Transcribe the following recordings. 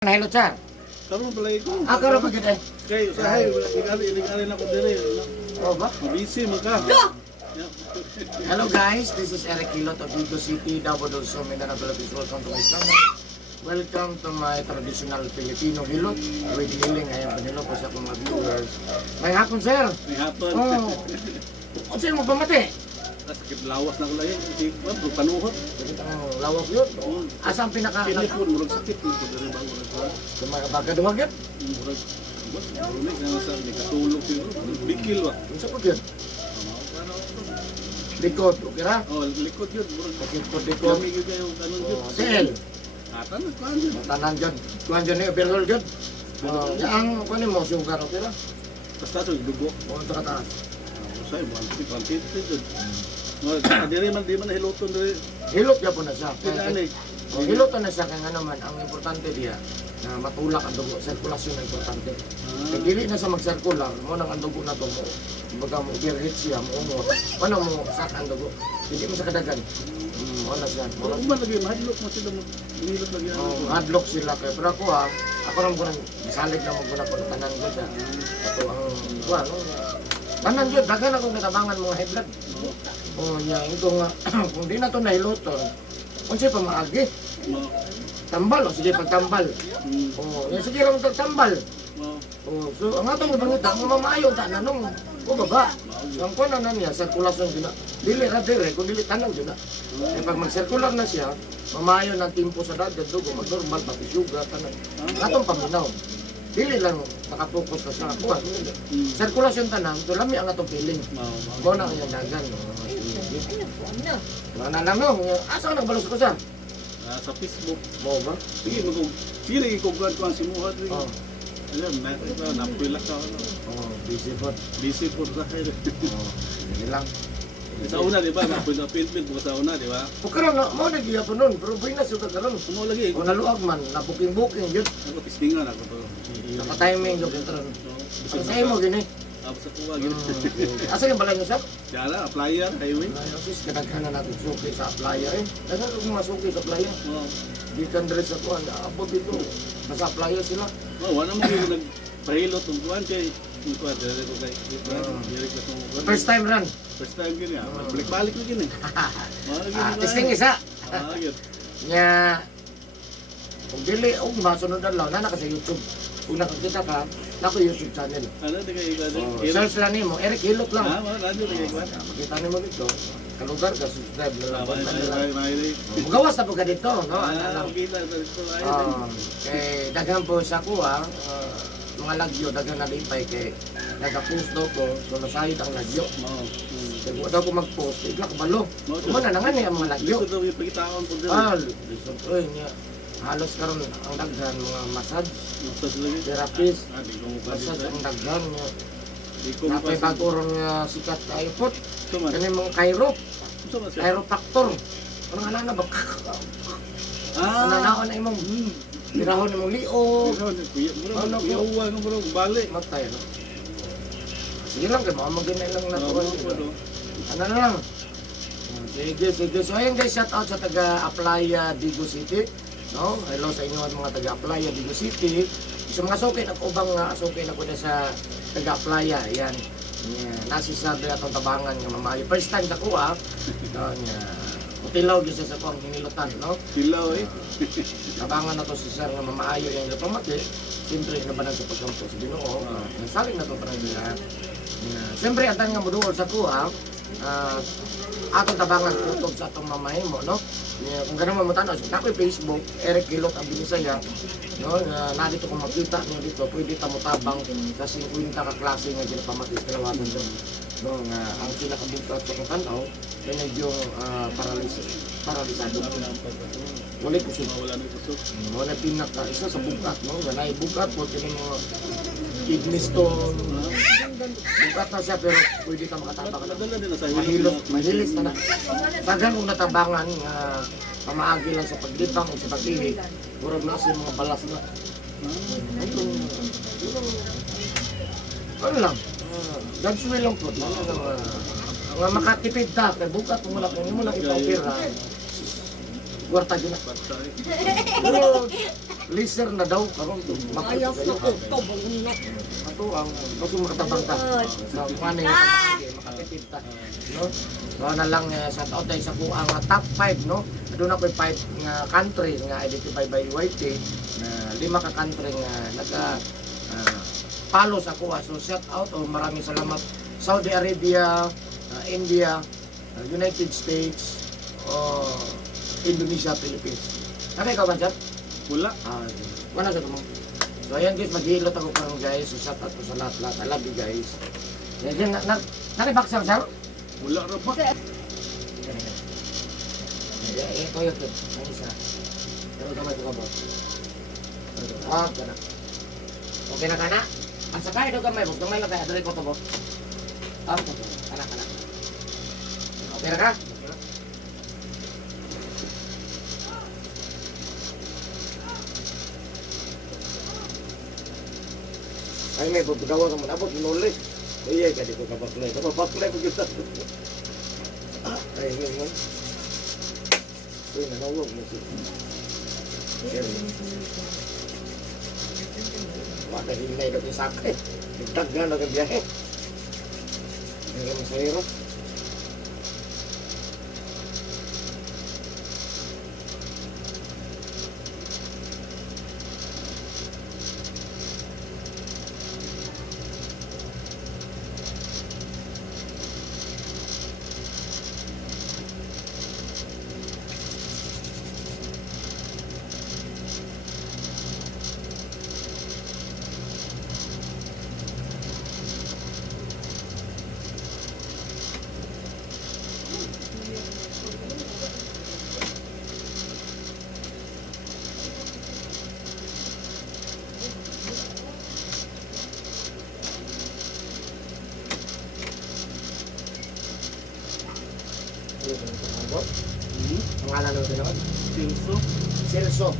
Hello, sir. Karon pala ito. Karon pa gid. Kay usahay igali na ko dire. Oh ba? Busy man ka. Hello guys, this is Eric Hilot of Vigo City, Davao del Sur, Mindanao, Philippines. Welcome to my channel. Welcome to my traditional Filipino hilot with healing. Ayan, panilo po sa akong mga viewers. May hapon, sir. May hapon. Oh. O sir, mo pamati? Sakit lawas na ko lang yun. Kasi panuhot. Sakit ang lawas yun. Asa ang pinaka... Pinipon, murag sakit. Murag bago na ko. Baga duwag yun? Murag. Murag na sa katulog siguro. Bigil ba? Ano sa po yun? Likod, okay ra? Oh, likod yun. Murag. Likod. Kami yun kayo. Tanong yun. Sel. Atan na kuhan yun. Tanan dyan. Kuhan dyan yung perhol dyan. Yang kuhan mo, sugar, okay ra? Basta ito, dugo. O, ito kataas. Usay, 150 yun. Diri man, di man nahiluton diri. Hilot niya po na siya. Pinani. Hilot na siya kaya nga naman, ang importante diya na matulak ang dugo, sirkulasyon ang importante. Kaya dili na sa mag-circular, mo nang ang dugo na to mo, baga mo overheat siya, mo ungot, ano mo sak ang dugo, hindi mo sa kadagan. Wala siya. Wala man lagi, mahadlok mo sila mo. Hinilot lagi. Hadlock sila kaya, pero ako lang po nang salig na maguna po tanan ko siya. Ito ang, tanan yun, dagan akong katabangan mga high blood. Oh, yeah, ito nga, kung di na ito nahiluton, kung siya pa maagi, tambal, o sige, pagtambal. Oh, yan, sige lang tambal. Oh, so, ang atong ibangita, ang mamayo, tananong, o baba. So, ang kuwan na niya, sirkulasyon din na, dili ra dire, kung dili tanang din na. Eh, pag mag-circular na siya, mamayo ng timpo sa dagat, dugo, mag-normal, pati sugar, tanang. Ang atong paminaw. Dili lang nakapokus na sa kuwan. Sirkulasyon tanang, so lami ang atong feeling. Mo na ang yung dagan. Mana lang no, asa nang balos ko sa? Sa Facebook. Mo ba? Sige, sige ko kuan ko ang simuhat rin. Oh. Alam, napila ka ano. Oh, busy po. Busy po sa kaya. Oh, hindi lang. Sa una, di ba? Napila pilpil po sa una, di ba? O karon na, mo nagiya po nun, pero buhay na suka karon. Sumo lagi. Kung naluag man, na booking yun. Ako pistingan ako to. Naka-timing yung karon. Ang sa'yo mo gini. Ako sa kuwa, gini. Asa yung balay nyo sir? Diyan applyer, highway. Sus, kadaghan na natin suki sa applyer eh. Daghan kung masuki sa applyer. Di kan dress ako, abot dito. Nasa applyer sila. Wala mo yung nagpahilot ng kuwan kay kuwan, dire ko kay direct na tong First time run. First time gini, balik-balik na gini. Testing isa. Yun. Nya kung dili og masunod lang na sa YouTube. Kung nakakita ka, nako YouTube channel. Ano di kayo Search lang nimo, Eric Hilot lang. Radio di kayo. Makita nimo dito. Kalugar ka subscribe na lang. May Mugawas na po ka dito, no? Ano lang. kita dito ay. Kay daghan po sa kuha, mga lagyo daghan na lipay kay nagapost daw ko, so nasayod ang lagyo. Kaya kung daw ko mag-post, igla kabalo. Kumana na nga niya ang mga lagyo. Gusto daw yung pagkitaon po dito. Lisod ko niya. Halos karon ang daghan mga massage, Massage lagi. therapist, Di ko mo massage ang daghan niya. Di ko mo Napay bagurong sikat kayo po. Suman. Kani mga Cairo, Suman siya. chiropractor. Ano nga na ba? Nananaon na imong pirahon imong liog. Ano ko uwan ng bro, balik. Matay no. Sige lang kay mo maginay lang na to. Ano na lang. Sige. So ayun guys, shout out sa taga-Apply Vigo City. No? Hello sa inyo mga taga-Apply Vigo City. Sa mga sukay na ubang sukay na ko na sa taga-Apply. Ayan. Nasisabi atong tabangan nga mamayo. First time sa kuha. No, utilaw gyud sa kuang hinilutan, no? Tilaw eh. Tabangan na to si sir nga mamaayo yung pamati. Siyempre nabanan sa pagkampo sa Ginoo. Nasaling na to para nila. Siyempre atan nga moduol sa kuha. Atong tabangan kutob sa atong mamahimo, no? Kung ganun mo tanaw, sa ako'y Facebook, Eric Hilot ang binisaya, no? Nandito kung makita niyo dito, pwede ta mo tabang sa 50 ka klase nga ginapamatis kalawasan doon. No, nga ang pinakabukat sa kung tanaw, ay medyo paralisado. Wala kusog. Wala na kusog. Wala pinaka isa sa bukat, no? Wala bukat po kini mga kidney stone. Bukat na siya pero pwede ka makatabang. Nadala din na sa Mahilis na na. Sagang kung natabangan nga pamaagi lang sa paglibang o sa pag-ihig, murag na sa mga balas na. Ano lang? God's will lang po. Nga makatipid ta, kay bukat mo lang, kung mo lang ipapira. Guarta dyan na. Pero Laser na daw karon to. Ayaw sa ko, bangunok. Ato ang gusto makatabang ta. Sa kuan nga makatipid ta. No? So na lang shout out dahil sa kuang top 5 no. Doon ako 5 nga countries nga identified by YT na 5 ka country nga naga follow sa kuha. So shout out o maraming salamat Saudi Arabia, India, United States, Indonesia, Philippines. Kami ikaw ba dyan? Wala. Wala sa mo. So ayan guys, maghilot ako karon guys. So shout out ko sa lahat-lahat. I love you guys. Yan, naribaksang sir? Wala ra ba? Ito yun. Ang isa. Pero gamay ko ka ba? Kana. Okay na kana? Ang sakay daw gamay. Huwag gamay lang kaya. Dali ko to bo. Kana. Okay na ka? Ay may paggawa ka man. Abot, minulis. Iya, kaya di ko kapaklay. Kapaklay ko kita. Ay, ngayon. Uy, nanawag mo siya. Wala hinay na yung sakay. Nagtaggan na ng biyahe. Hindi ka masahiro. Pangalan ng tinawag? Silso. Celso.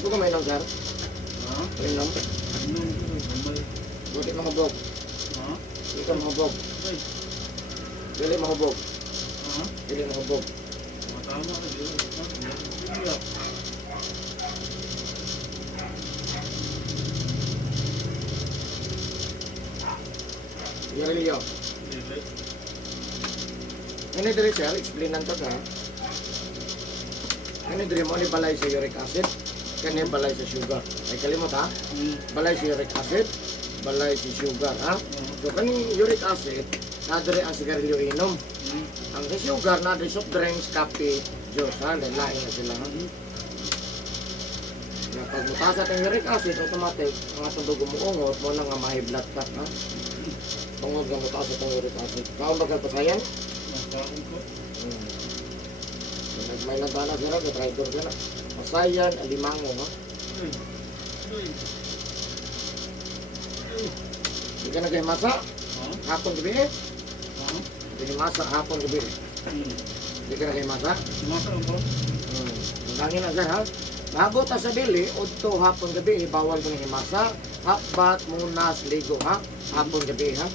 Ito ka may sir? Ha? Mainom? Inom ko, gamay. Buti mahubog. Ha? Hindi ka mahubog. Ay, Dili mahubog. ha? Dili mahubog. Matama na yun. Ha? Yarilyo. Dili. Ini diri sir, explain nanto ka. Ini diri mo ni balay sa uric acid, kani balay sa sugar. Ay kalimot ha? Balay sa uric acid, balay sa sugar ha? So kani uric acid, na diri ang sigarilyo inom. Ang sa sugar na diri soft drinks, kape, juice ha, lain na sila ha. Na pag mutasa ang uric acid, automatic ang atong dugo mo ungot mo na nga ma-high blood ka ha. Tungod nga mutasa ang uric acid. Kaon ba ka pasayan? Makaon ko. Nagmay lang ba na sila, driver ka na. Pasayan, alimango ha. Ay. Ay. Ay. Hindi ka nagahimasa, Ha? hapon gabi eh. Ha? Nagahimasa, hapon gabi eh. Hindi ka nagahimasa. Makaon ko. Ang dangin na sir ha. Bago ta sa dili, udto hapon gabi eh, bawal ko ng himasa. Hakbat, munas, ligo ha. Hapon gabi ha.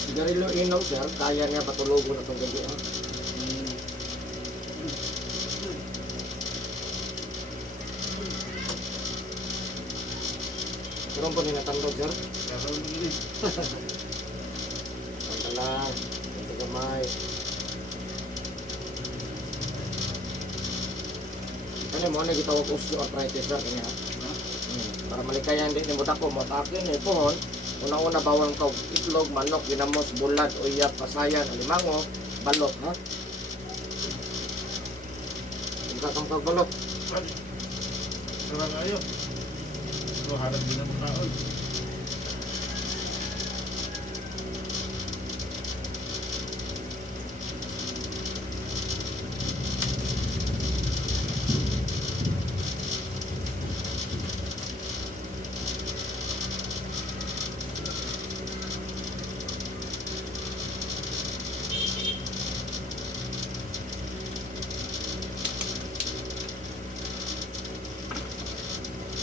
Sigarilyo inaw sir, kaya niya patulogon na itong gabi ha. Pero po ninatandog sir. Kakaroon ko din. Pantalan, ito gamay. Ano mo, nagitawag osteoarthritis sir, kanya. Para malikayan din ni Mudako, matakin, pohon. Una-una bawal ka itlog, manok, ginamos, bulad, uyap, pasayan, alimango, balot ha. Kung kakang balot. Sarang ayo. So, harap din ang makaon.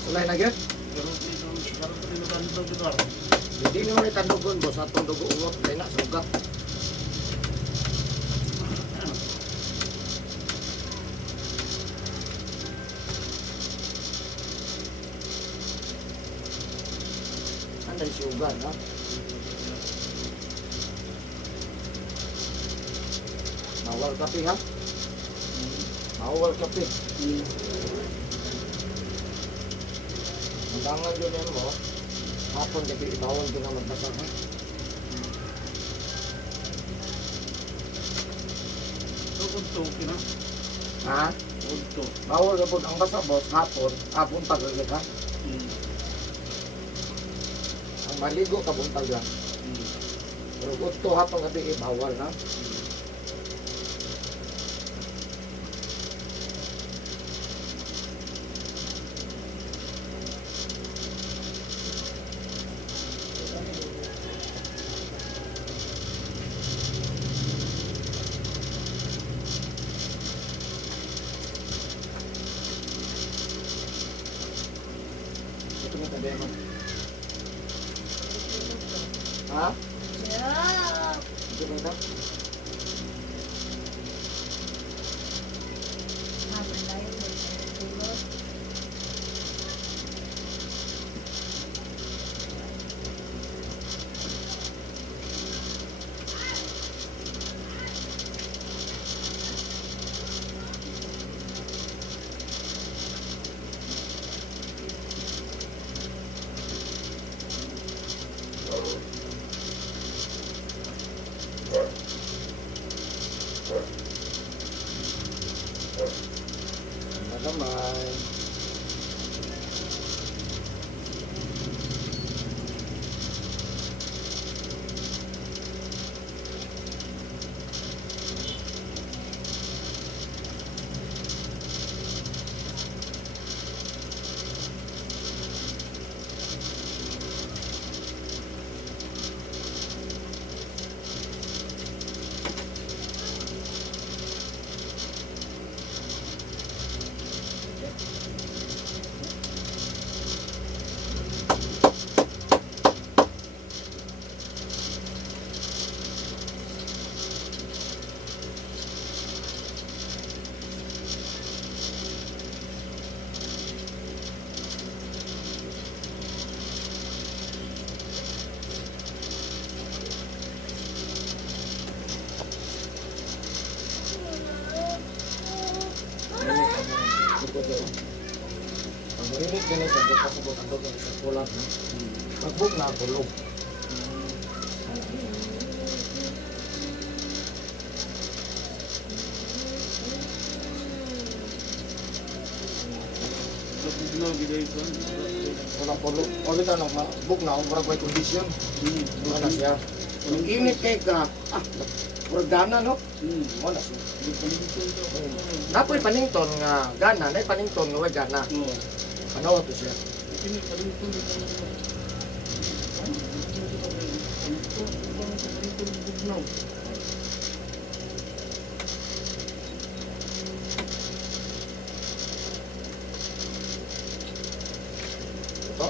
Sulay na gyud. Pero karon ko din ang dito. Hindi naman itandugon boss, atong dugo ungot, kaya na, sugat. Ano yung sugat ha? Bawal kape ha? Bawal kape. Mandangan yun yan mo, hapon gabi bawal din ang magbasa ha? So, kunto, kina. Ha? Kunto. Bawal na po ang basa boss, hapon tagalit ha? Ang maligo kabuntag lang. Pero gusto hapon gabi bawal ha? Ito mo tabi mo. Ha? Ito mo tabi? Naman. ko dito. Ang marinit ganun sa buka sa buka sa buka sa kulat. Pagbuk na tulog. Tapos ginawa giday ko. Wala tulog. Ulit ano, book na ako para may kondisyon. Wala siya. Ang init kay ka, organa no? Wala siya. Napoy panington nga gana, nay panington nga way gana. Oo. Ano to siya? Ini paling itu Ito.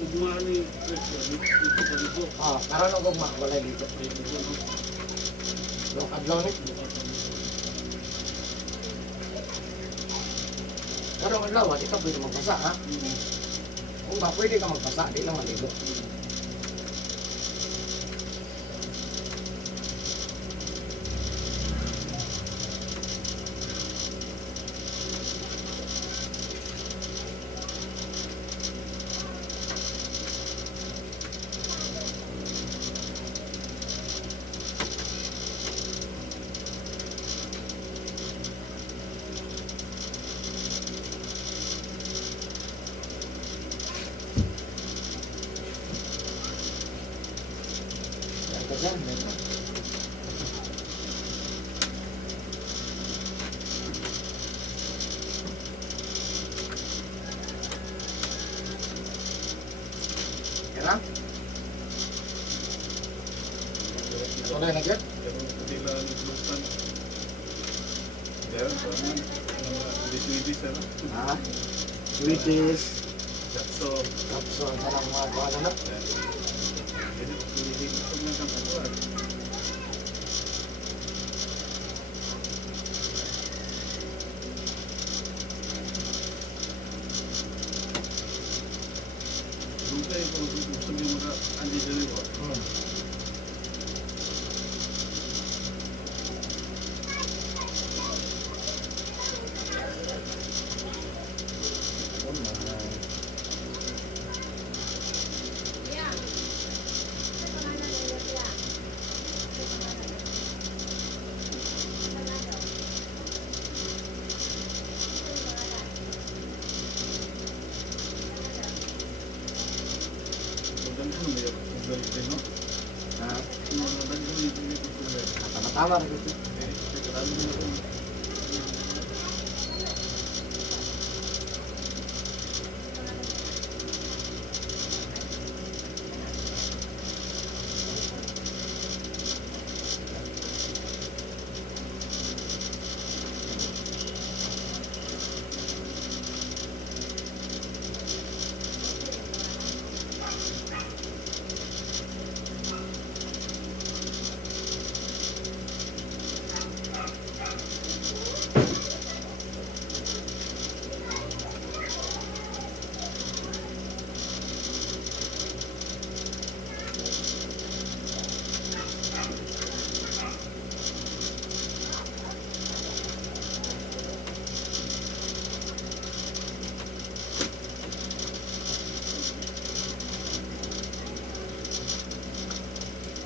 ugma ni dito sa libo. Karon og makulay dito. Yung adlaw ni. Pero ang adlaw, di ka pwede magpasa ha. Kung ba pwede ka magpasa, di lang maligo. Yan ka dyan, yan ka. Kaya? Ito na yun agad? Pero sila naglutan. Meron pa naman. Swedish ano? Ha? Sweeties. So, Kapson, sarang mga kuha na. pag nagkakakuha. Lugay ko gusto niyo mga andi diri ko. Maganda mo niya diri no. Ha? Maganda mo niya diri ko. Tama-tama rin ito. Karami mo ko.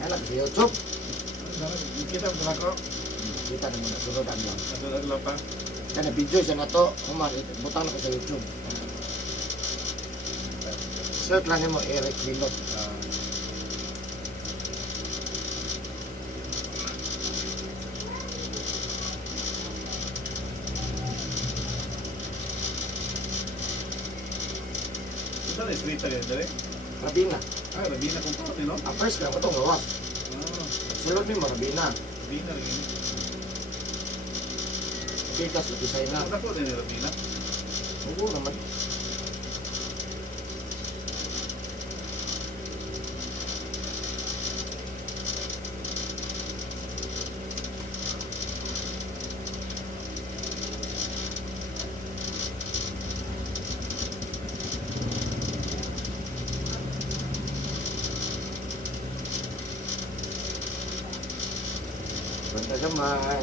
Enak di YouTube. Kita mo ko. Kita naman na sunod ang lang. Ato nagla pa. Kaya video siya na to, kumar, butang na ko sa YouTube. Search lang mo Eric Bilot. Ito na iskrita rin dali. Rabina. Ah, Rabina kung pa no. Ang first ka, itong gawas. Ah, Sulod ni mo, Rabina. Rabina rin. Kita sa design na. Ako din ni Rabina. Oo naman. Banta gamay.